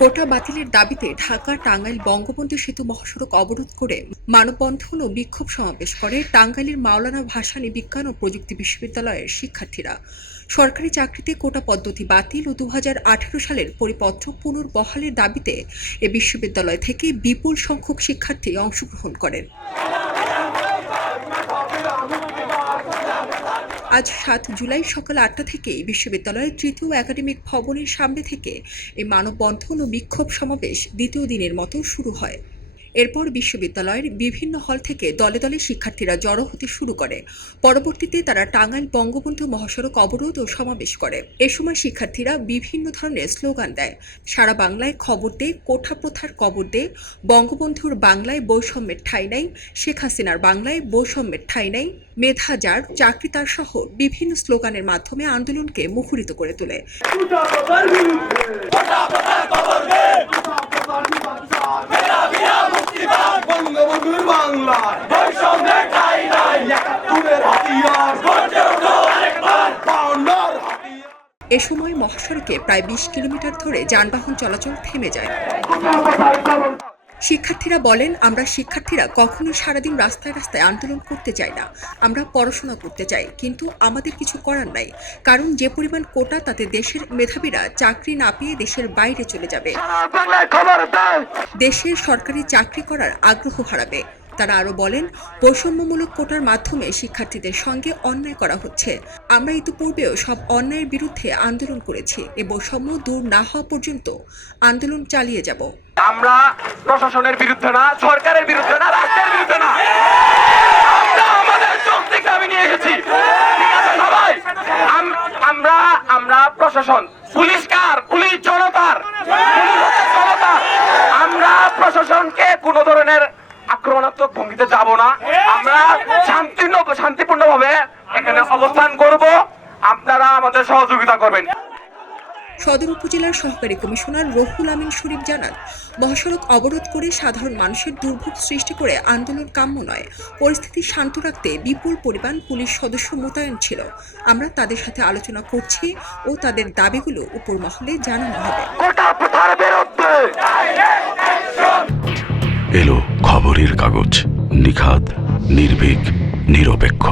কোটা বাতিলের দাবিতে ঢাকা টাঙ্গাইল বঙ্গবন্ধু সেতু মহাসড়ক অবরোধ করে মানববন্ধন ও বিক্ষোভ সমাবেশ করে টাঙ্গাইলের মাওলানা ভাসানী বিজ্ঞান ও প্রযুক্তি বিশ্ববিদ্যালয়ের শিক্ষার্থীরা। সরকারি চাকরিতে কোটা পদ্ধতি বাতিল ও 2018 সালের পরিপত্র পুনর্বহালের দাবিতে এ বিশ্ববিদ্যালয় থেকে বিপুল সংখ্যক শিক্ষার্থী অংশগ্রহণ করেন। আজ 7 জুলাই সকাল 8টা থেকে বিশ্ববিদ্যালয়ের তৃতীয় একাডেমিক ভবনের সামনে থেকে এই মানববন্ধন ও বিক্ষোভ সমাবেশ দ্বিতীয় দিনের মতো শুরু হয়। এরপর বিশ্ববিদ্যালয়ের বিভিন্ন হল থেকে দলে দলে শিক্ষার্থীরা জড়ো হতে শুরু করে। পরবর্তীতে তারা টাঙ্গাইল বঙ্গবন্ধু মহাসড়ক অবরোধ ও সমাবেশ করে। এ সময় শিক্ষার্থীরা বিভিন্ন ধরনের স্লোগান দেয়। সারা বাংলায় খবর দে, কোঠা প্রথার কবর দে, বঙ্গবন্ধুর বাংলায় বৈষম্যের ঠাঁই নাই, শেখ হাসিনার বাংলায় বৈষম্যের ঠাঁই নাই, মেধা যার চাকরি তার সহ বিভিন্ন স্লোগানের মাধ্যমে আন্দোলনকে মুখরিত করে তোলে। এ সময় মহাসড়কে প্রায় 20 কিলোমিটার ধরে যানবাহন চলাচল থেমে যায়। শিক্ষার্থীরা বলেন, আমরা শিক্ষার্থীরা কখনোই সারাদিন রাস্তায় রাস্তায় আন্দোলন করতে চাই না। আমরা পড়াশোনা করতে চাই, কিন্তু আমাদের কিছু করার নাই। কারণ যে পরিমাণ কোটা, তাতে দেশের মেধাবীরা চাকরি না পেয়ে দেশের বাইরে চলে যাবে, দেশের সরকারি চাকরি করার আগ্রহ হারাবে। তারা আরো বলেন, বৈষম্যমূলক কোটার মাধ্যমে শিক্ষার্থীদের সঙ্গে অন্যায় করা হচ্ছে। আমরা ইতিপূর্বেও সব অন্যায়ের বিরুদ্ধে আন্দোলন করেছি। এ বৈষম্য দূর না হওয়া পর্যন্ত আন্দোলন চালিয়ে যাব। আমরা প্রশাসনের বিরুদ্ধে না, সরকারের বিরুদ্ধে না, রাষ্ট্রের বিরুদ্ধে না, আমরা আমাদের যৌক্তিক দাবি নিয়ে এসেছি। ঠিক আছে সবাই? আমরা প্রশাসন, পুলিশ কার? পুলিশ জনতার, জনতা। আমরা প্রশাসনকে কোন ধরনের আক্রমণাত্মক ভঙ্গিতে যাব না। আমরা শান্তিপূর্ণভাবে এখানে অবস্থান করব। আপনারা আমাদের সহযোগিতা করবেন। সদর উপজেলার সহকারী কমিশনার রুহুল আমিন শরীফ জানান, মহাসড়ক অবরোধ করে সাধারণ মানুষের দুর্ভোগ সৃষ্টি করে আন্দোলন কাম্য নয়। পরিস্থিতি শান্ত রাখতে বিপুল পরিমাণ পুলিশ সদস্য মোতায়েন ছিল। আমরা তাদের সাথে আলোচনা করছি ও তাদের দাবিগুলো উপর মহলে জানানো হবে। এলো খবরের কাগজ, নিখাত, নির্ভীক, নিরপেক্ষ।